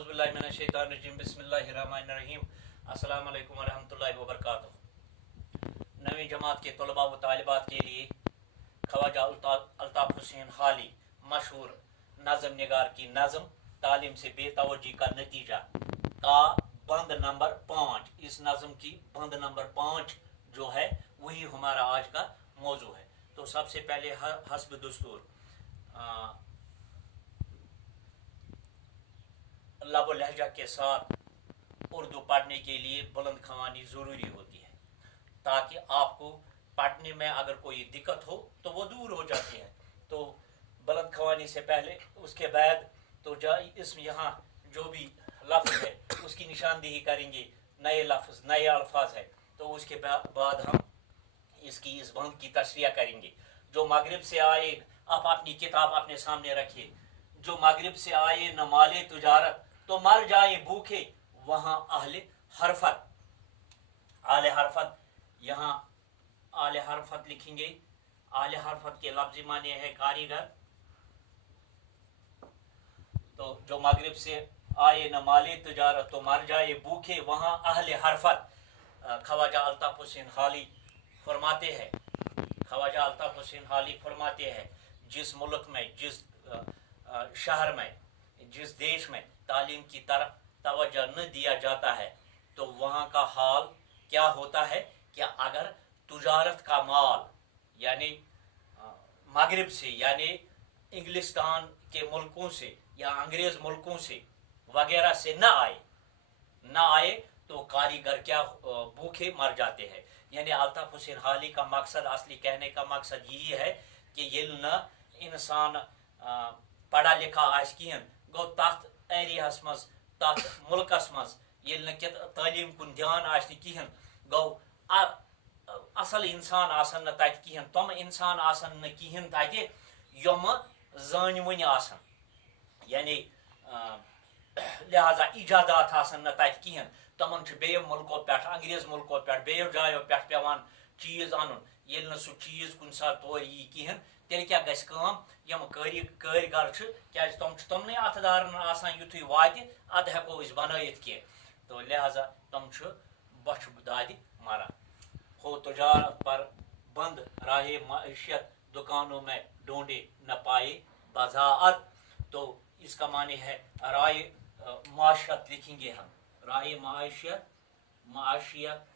औज़ुबिल्लाहिमिनश्शैतानिर्रजीम बिस्मिल्लाहिर्रहमानिर्रहीम अस्सलाम वालेकुम वरहमतुल्लाहि वबरकातुहू। नवी जमात के तलबा व तालिबात के लिए ख्वाजा अल्ताफ़ हुसैन हाली मशहूर नज़म निगार की नज़म तालीम से बेतवज्जी का नतीजा का बंद नंबर 5। इस नज़म की बंद नंबर 5 जो है वही हमारा आज का मौजू है। तो सबसे पहले हस्ब दस्तूर लब लहजा के साथ उर्दू पढ़ने के लिए बुलंद ख़वानी ज़रूरी होती है, ताकि आपको पढ़ने में अगर कोई दिक्कत हो तो वो दूर हो जाती है। तो बुलंद ख़वानी से पहले उसके बाद तो इसमें यहाँ जो भी लफ्ज़ है उसकी निशानदेही करेंगे, नए लफ्ज़ नए अल्फाज है, तो उसके बाद हम इसकी इस बंद की तशरीह करेंगे। जो मगरिब से आए, आप अपनी किताब अपने सामने रखिए। जो मगरिब से आए न माले तुजारत तो मर जाए भूखे वहां आहले हरफत। आले हरफत, यहाँ आले हरफत लिखेंगे। आले हरफत के लफ्ज़ी माने है कारीगर। तो जो मगरिब से आए न माले तुजारत तो मर जाए भूखे वहां आहले हरफत। ख्वाजा अल्ताफ़ हुसैन हाली फरमाते हैं, ख्वाजा अल्ताफ़ हुसैन हाली फरमाते हैं, जिस मुल्क में, जिस शहर में, जिस देश में तालीम की तरफ तवज्जो न दिया जाता है तो वहाँ का हाल क्या होता है कि अगर तुजारत का माल यानी मगरिब से यानी इंग्लिस्तान के मुल्कों से या अंग्रेज मुल्कों से वगैरह से न आए तो कारीगर क्या भूखे मर जाते हैं। यानी अल्ताफ़ हुसैन हाली का मकसद, असली कहने का मकसद यही है कि ये न इंसान पढ़ा लिखा आस कहें गो तथ एरियास मज तथ मुल्कस मज ये तालीम कुन ध्यान आसि कहें गो असल इंसान आसन न तत कहें, तम इंसान आसन न कहें तत यम जानवन आसन, यानी लिहाजा इजादात आसन न तत कहें। तमन बेयो मुल्कों पे, अंग्रेज मुल्कों पे, बेयो जायो पे पेवान चीज अन, ये सह चीज कुन सात तौर यी कहें तेल क्या गस काम यम कारीगर क्या तमन अतदारन आसान युथुई वाति अद हेको बनइत की, तो लिहाजा तम बछ दादि मरान। हो तुजारत पर बंद राहे माशियत दुकानों में ढूंढे न पाए बज़ाअत। तो इसका माने है राय माशियत लिखेंगे हम, राय माशियत, माशियत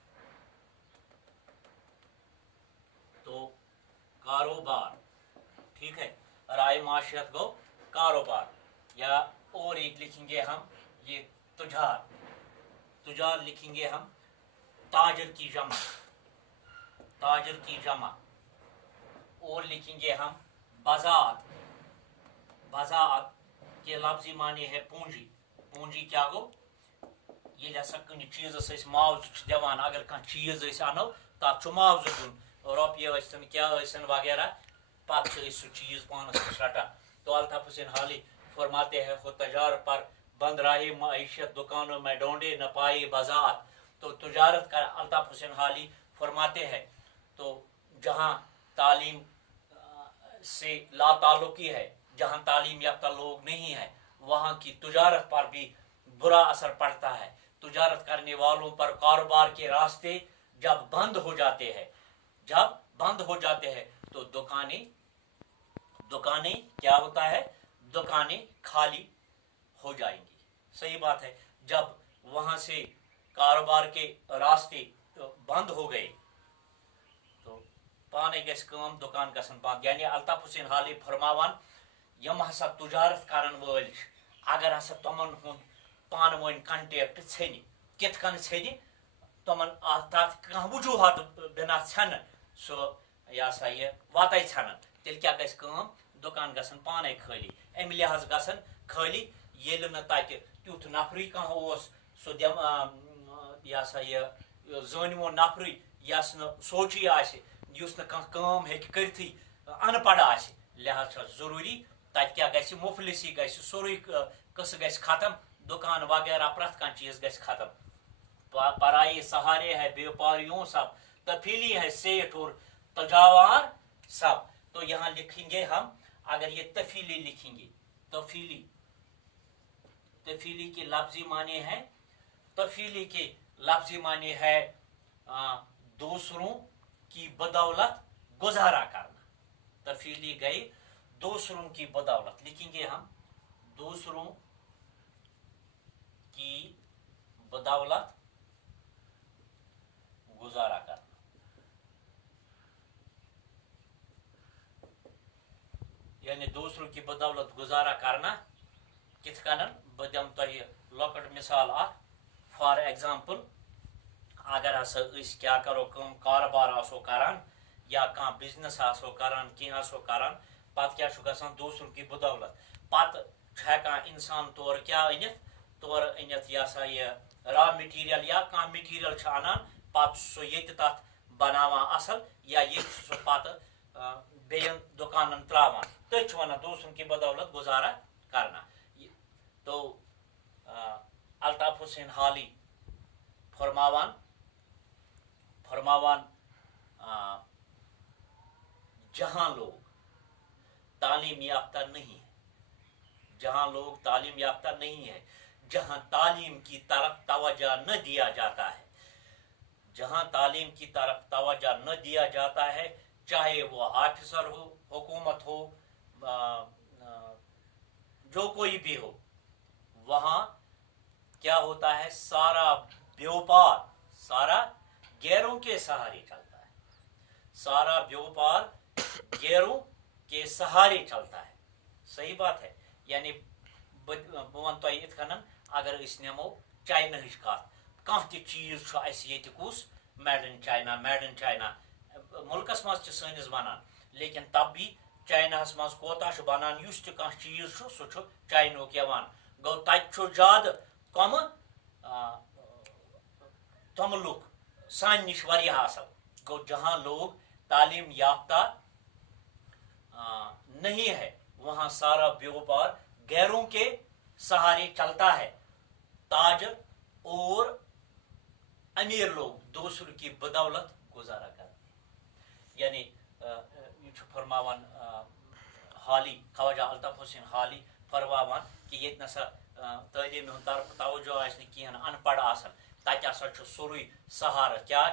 तो कारोबार, ठीक है। राय माशियत को कारोबार, या और एक लिखेंगे हम ये तुजार, तुजार लिखेंगे हम ताजर की जमा, ताजर की जमा। और लिखेंगे हम बज़ाअत, बज़ाअत के लफ्ज़ी माने है पूंजी। पूंजी क्या गो ये कन चीज़ मुआवज दिवान, अगर कह चीज़ अनो तथ मुआवज दिन, रुपये क्या वगैरह, पत्त सह चीज़ पानस रटान। तो अल्ताफ़ हुसैन हाली फरमाते हैं, हो तजार पर बंद राहे माशियत दुकानों में ढूंढे न पाए बज़ाअत। तो तुजारत का अल्ताफ़ हुसैन हाली फरमाते हैं, तो जहाँ तालीम से लाताल्लुकी है, जहाँ तालीम याफ्ता लोग नहीं है, वहाँ की तुजारत पर भी बुरा असर पड़ता है। तुजारत करने वालों पर कारोबार के रास्ते जब बंद हो जाते हैं, जब बंद हो जाते हैं तो दुकानें क्या होता है, दुकानें खाली हो जाएंगी। सही बात है। जब वहां से कारोबार के रास्ते बंद हो गए तो पाने गस काम दुकान गसन बंद। यानी अल्ताफ़ हुसैन हाली फरमावान यम हसा तुजारत करन वल अगर हसा तमन हुन पान वन कंटेक्ट छेनि कित कन छेनि तमन तथ कह वजूहत बिना छन सो या सा ये वात छान तेल क्या गस काम दुकान गसन पाने खाली। अम लिहाज गसन खाली येल न तत तुथ नफरी कह सो दम या सा ये जानवो नफरी यस न सोची आस युस न कह काम हेक करथी अनपढ़ आस, लिहाज जरूरी तत क्या गस मुफलिसी गस सोरी कस गस खत्म, दुकान वगैरह प्रथ कह चीज गस खत्म। पराए सहारे है व्यापारियों सब, तफीली है सेठ और तजावार सब। तो यहाँ लिखेंगे हम, अगर ये तफीली लिखेंगे, तफीली तफीली के लफ्जी माने हैं, तफीली के लफ्जी माने है दूसरों की बदौलत गुजारा करना। तफीली गई दूसरों की बदौलत, लिखेंगे हम दूसरों की बदौलत गुजारा करना। यानी दूसरों की बदौलत गुजारा करना कित कनन बह दम तह लकट मिसाल फॉर एग्जाम्पल अगर हसा क्या करो कम कारोबार आसो करान या कह बिजनेस आसो करान कह आसो करान पत क्या गसान दूसरों की बदौलत पत हेकान इंसान तौर क्या अनित तौर अनित यह सा यह रॉ मटीरियल या कह मटीरियल अनान पत सो ये तथ बनावान असल या ये सो पत बेन दुकान त्रावान तथ वन दूसरों की बदौलत गुजारा करना। तो अल्ताफ हुसैन हाली फरमावान जहां लोग तालीम याफ्ता नहीं है, जहां लोग तालीम याफ्ता नहीं है, जहां तालीम की तरफ तवज्जो न दिया जाता है, जहां तालीम की तरफ तवज्जो न दिया जाता है, चाहे वो ऑफिसर हो, हुकूमत हो, जो कोई भी हो, वहां क्या होता है सारा व्यापार सारा गैरों के सहारे चलता है, सारा व्यापार गैरों के सहारे चलता है। सही बात है। यानी वन तो इत कन अगर नमो चाइना कत कह चीज कुस मेड इन चाइना मुल्कस मज सनिस बनान, लेकिन तब भी चाइनास मज कोता बनान युस कह चीज सह चाइनोक यवान गो तत ज्यादा कम तम लुक सान निश वारिया असल गो जहां लोग तालीम याफ्ता नहीं है वहां सारा व्यापार गैरों के सहारे चलता है। ताजर और अमीर लोग दूसरों की बदौलत गुजारा करते हैं। यानी फरमावन हाली ख्वाजा अल्ताफ हुसैन हाली फरमावन कि ये नसा तालीम तरफ तवज्जो कहें अनपढ़ आसन तत सोरुई सहारा क्या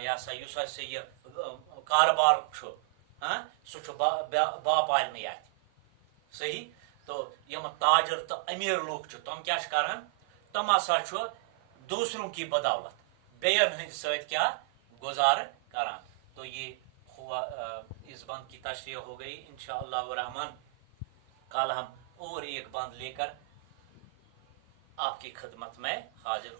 यह सा यह कारोबार सह बापारन अत सही। तो यम ताजर तो अमीर लोग तम क्या करान तम हसा दूसरों की बदौलत बेयन हंद सत क्या गुजार करान। तो ये हुआ इस बंद की तशरीह हो गई। इंशाअल्लाह रहमान कल हम और एक बंद लेकर आपकी खिदमत में हाजिर